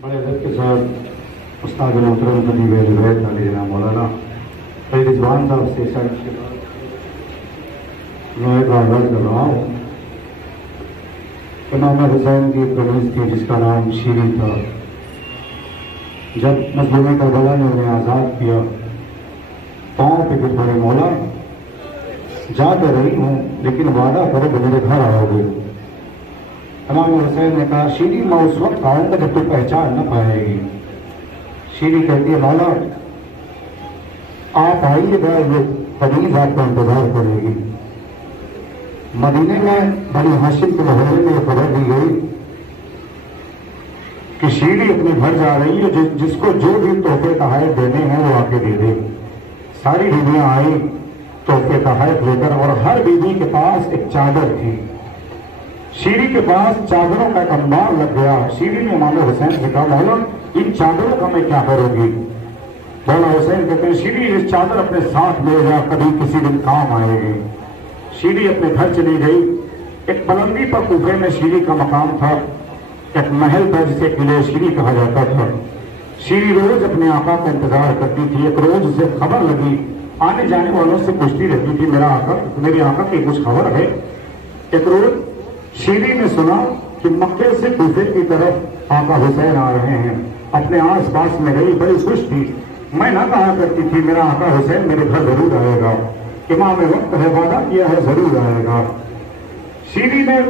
बड़े अदब के साथ उस्ताद मोहतरम खतीब अहल बैत जनाब मौलाना रिजवान साहब से शर्त के बाद मैं एक आगाज कर रहा हूँ। इमाम हुसैन की कमीज थी जिसका नाम शीरी था। जब मजलूम करबला ने उन्हें आज़ाद किया, पाँव पे गिर पड़े, मौला जा तो रही हूँ लेकिन वादा करो कि मेरे घर आओगे। इमाम हुसैन ने कहा, शीरी मैं उस वक्त आऊँगा जब तू पहचान न पाएगी। शीरी कहती है, मौला आप आइएगा, ये कमीज आपका इंतजार करेगी। मदीने में बनी हाशिम के मोहल्ले में खबर दी गई कि शीरी अपने घर जा रही है, जिसको जो भी तोहफे तहायफ देने हैं वो आके दे दे। सारी बीवियां आई तोहफे तहायफ लेकर, और हर बीवी के पास एक चादर थी। शीरी के पास चादरों का एक अंबार लग गया। शीरी ने इमाम हुसैन से कहा, मौला इन चादरों का मैं क्या करूंगी? मौला हुसैन कहते हैं, शीरी इस चादर अपने साथ ले जा, कभी किसी दिन काम आएगी। शीरी अपने घर चली गई। एक बुलंदी पर कूफे में शीरी का मकाम था, एक महल था जिसे किले शीरी कहा जाता था। शीरी रोज अपने आका का इंतजार करती थी। एक रोज उसे खबर लगी, आने जाने वालों से पूछती रहती थी, मेरे आका की कुछ खबर है? एक रोज शीरी ने सुना कि मक्के से कूफे की तरफ आका हुसैन आ रहे हैं। अपने आस पास में गई, बड़ी खुश थी। मैं ना कहा करती थी मेरा आका हुसैन मेरे घर जरूर आएगा, इमाम वक्त है, वादा किया है जरूर आएगा। शीरी ने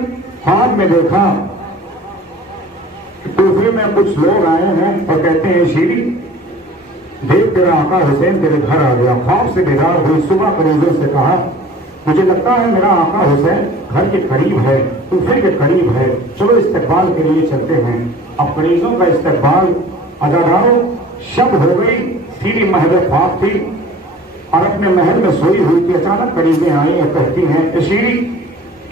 ख्वाब में देखा कि कूफे में कुछ लोग आए हैं और कहते हैं, शीरी देख तेरा आका हुसैन तेरे घर आ गया। ख्वाब से बेदार हुई, सुबह करीजों से कहा, मुझे लगता है मेरा आका हुसैन घर के करीब है, कूफे के करीब है, चलो इस्तकबाल के लिए चलते हैं। अब करीजों का इस्तकबाल अजादारों शब हो गई। शीरी महल ख्वाब थी और अपने महल में सोई हुई थी। अचानक करीबें आई और कहती हैं, शीरी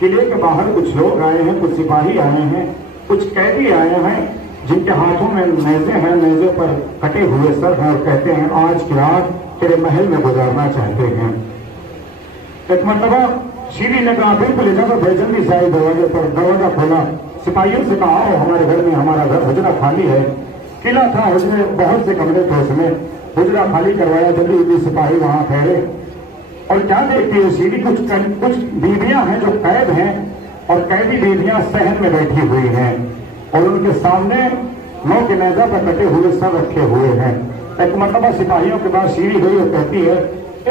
किले के बाहर कुछ लोग आए हैं, कुछ सिपाही आए हैं, कुछ कैदी आए हैं जिनके हाथों में नेज़े हैं, नेज़े पर कटे हुए सर हैं, और कहते हैं आज की रात तेरे महल में गुजारना चाहते हैं। एक मरतबा शीरी ने कहा, बिल्कुल इजाजत है, जल्दी से आई। दरवाजा खोला, सिपाहियों से कहा, आओ हमारे घर में, हमारा घर हुजरा खाली है। किला था, उसमें बहुत से कमरे थे, उसमें हुजरा खाली करवाया। जल्दी जल्दी सिपाही वहां ठहरे और क्या देखती है शीरी, कुछ बीवियां हैं जो कैद हैं, और कैदी बीवियां सहन में बैठी हुई हैं और उनके सामने नौ के नेज़ा पर कटे हुए सर रखे हुए हैं। एक मरतबा सिपाहियों के पास शीरी गई और कहती है,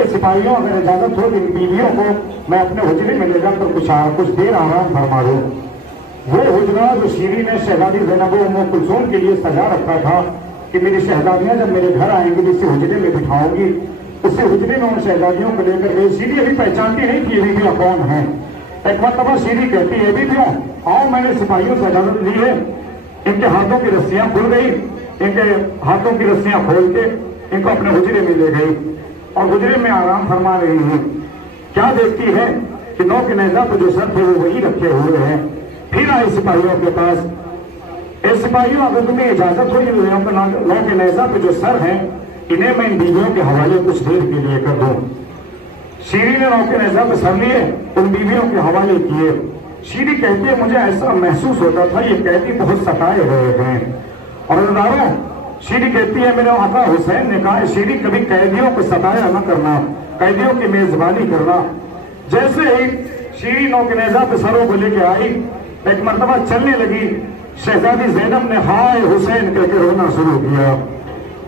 सिपाहियों अगर इजाजत हो इन बीवियों को मैं अपने हुजरे में ले जाकर कुछ देर आराम फरमा दूं। वो हुजरा जो शीरी ने शहजादी ज़ैनब उम्म कुलसूम के लिए सजा रखा था कि मेरी शहजादियां जब मेरे घर आएंगी तो इसी हुजरे में बिठाऊंगी, उसी हुजरे में उन शहजादियों को लेकर गई। शीरी अभी पहचानती नहीं थी बीवियां कौन है। एक मरतबा शीरी कहती है, बीवियों आओ, मैंने सिपाहियों से इजाजत ली है। इनके हाथों की रस्सियां खुल गई, इनके हाथों की रस्सियां खोल के इनको अपने हुजरे में ले गई और हुजरे में आराम फरमा रही है। क्या देखती है कि नौ के नेज़ा पर जो सर थे वो वही रखे हुए हैं। फिर आई सिपाहियों के पास, सिपाहियों अगर तुम्हें इजाजत हो नौ के नेज़ा पर जो सर हैं इन्हें मैं इन बीवियों के हवाले कुछ देर के लिए कर दूं। शीरी ने नौ के नेज़ा पर सर लिए, उन बीवियों के हवाले किए। शीरी कहती है, मुझे ऐसा महसूस होता था ये कैदी बहुत सताए गए हैं। और अज़दारों, शीरी कहती है, मेरे आका हुसैन ने कहा, शीरी कभी कैदियों को सताया न करना, कैदियों की मेजबानी करना। जैसे ही शीरी नौ के नेज़ा पे सरों को लेके आई, एक मरतबा चलने लगी, शहजादी ज़ैनब ने हाय हुसैन कहकर रोना शुरू किया।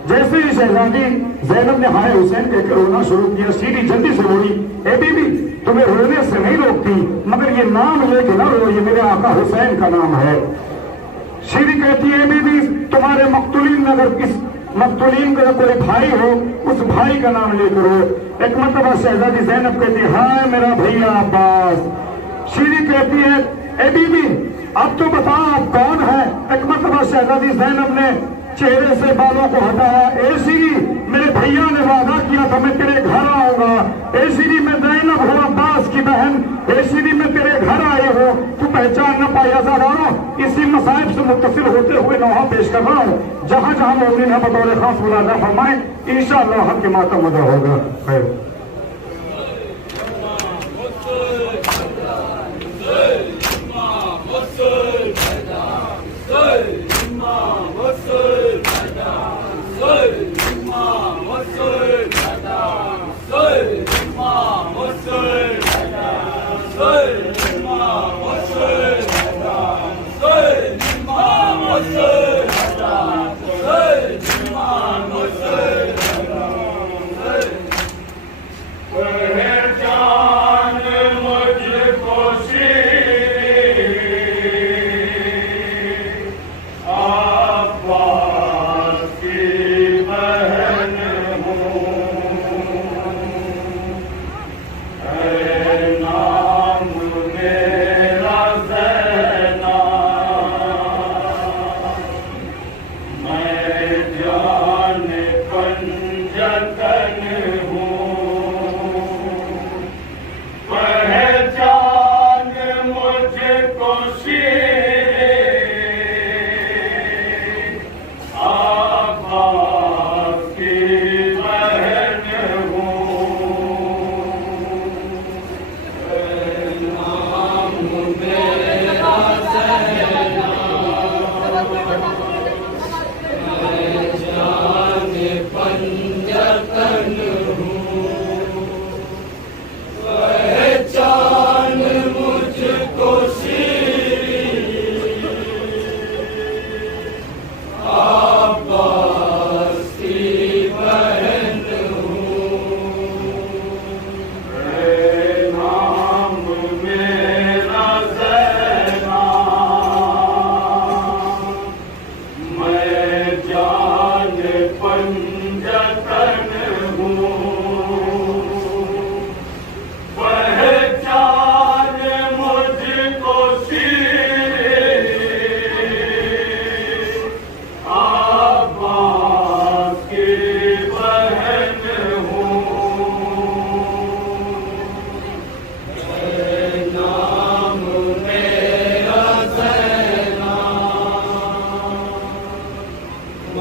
जैसे ही शहजादी ज़ैनब ने हाय हुसैन कहकर रोना शुरू किया, शीरी जल्दी से बोली, ए बीबी तुम्हें रोने से नहीं रोकती, मगर ये नाम लेके ना रो, ये मेरे आका हुसैन का नाम है। शीरी कहती है, बीबी तुम्हारे मक्तूलीन अगर किस मक्तूलीन का कोई भाई हो उस भाई का नाम लेकर रो। एक मरतबा शहजादी ज़ैनब कहती है, हाय मेरा भैया अब्बास। शीरी कहती है, ए बीबी अब तो बताओ आप कौन है? एक मरतबा शहजादी ज़ैनब ने चेहरे से बालों को हटाया, ए शीरी मेरे भैया ने वादा किया था मैं तेरे घर आऊंगा। ए शीरी मैं ज़ैनब हूँ अब्बास की बहन, ए शीरी मैं तेरे घर आई हूँ, तू पहचान न पाया। ज़ादारो इसी मसाइब से मुत्तसिल होते हुए नौहा पेश कर रहा हूँ। जहाँ जहाँ मोमिन है बतौर खास मुलाजा फरमाए, इंशाअल्लाह हक के मातम अदा होगा। खैर Imam Hussein. पंजतन हूँ, पहचान मुझको आबाद की बहन हूँ, नाम मेरा ज़ैना,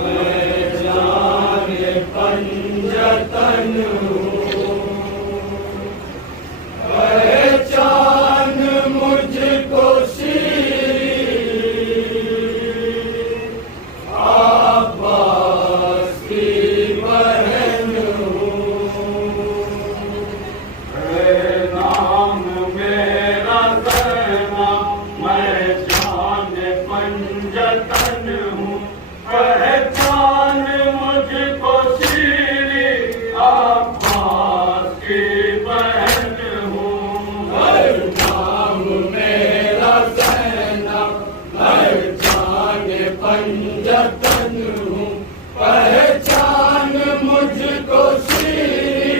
मैं जाने पंजतन हूँ, पहचान मुझको आबाद की बहन हूँ, नाम मेरा ज़ैना, मैं जाने पंजतन हूँ, पहचान मुझको शीरी आबाद की बहन हूँ, नाम मेरा ज़ैना, मैं जाने पंजतन हूँ, पहचान मुझको शीरी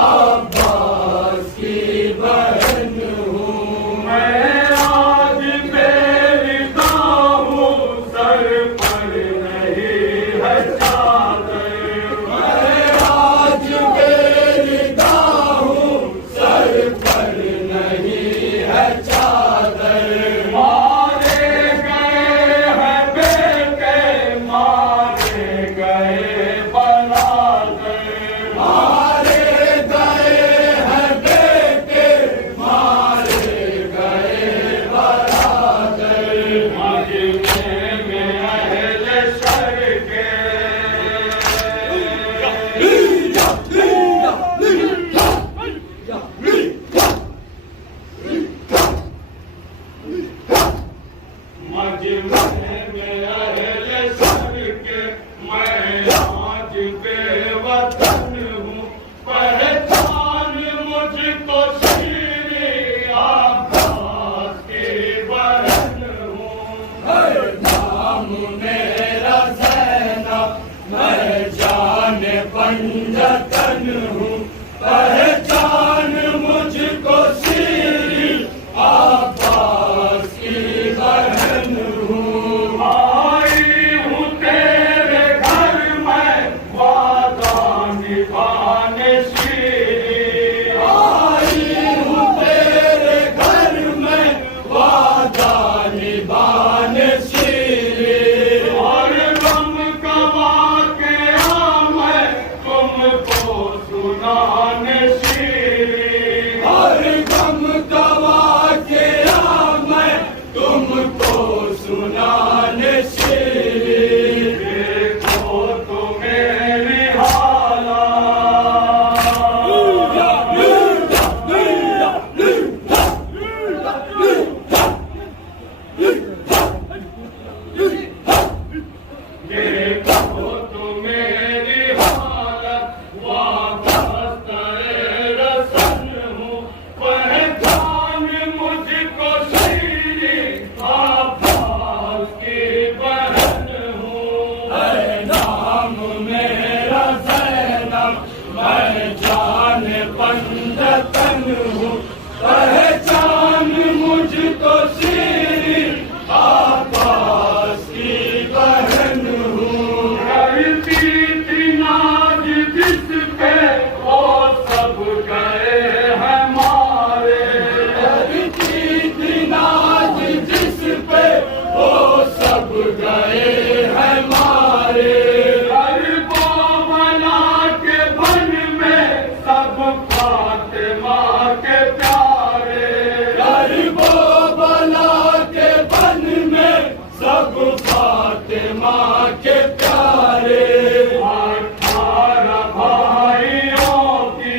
आबाद की बहन हूँ, मैं आज बेरिदा हूँ, सर पर नहीं है चादर, मैं आज बेरिदा हूँ, सर पर नहीं है चादर, मारे गए हैं बेटे, मारे गए बरादर, मारे गए हैं बेटे, मारे गए बरादर, मजमे में अहले शर के मजमे में अहले शर के मैं आज बेवतन हूँ, पहचान मुझको शीरी आबाद की बहन हूँ, नाम मेरा ज़ैना, मैं जाने पंजतन हूँ, पहचान मुझको शीरी आबाद की बहन हूँ, आई हूँ तेरे घर में वादा निभाने शीरी, आई हूँ तेरे घर में वादा निभाने शीरी, और गम गवा के मैं तुमको सुनाने शीरी, और गम गवा के मैं तुमको सुनाने शीरी, देखो तो मेरी देखो तो मेरी हालत, वापस रसन हूँ, पहचान मुझको शीरी आबाद की बहन हूँ, नाम मेरा ज़ैना, मैं जाने पंजतन हूँ, पहचान मुझको शीरी आबाद की बहन हूँ, करती थी नाज जिस पे वो सब गए हैं मारे, करती थी नाज जिस पे वो सब गए हैं मारे, गरीबो बना के बन में सब फातिमा के प्यारे, गरीबो बना के बन में सब फातिमा के प्यारे, 18 भाइयों की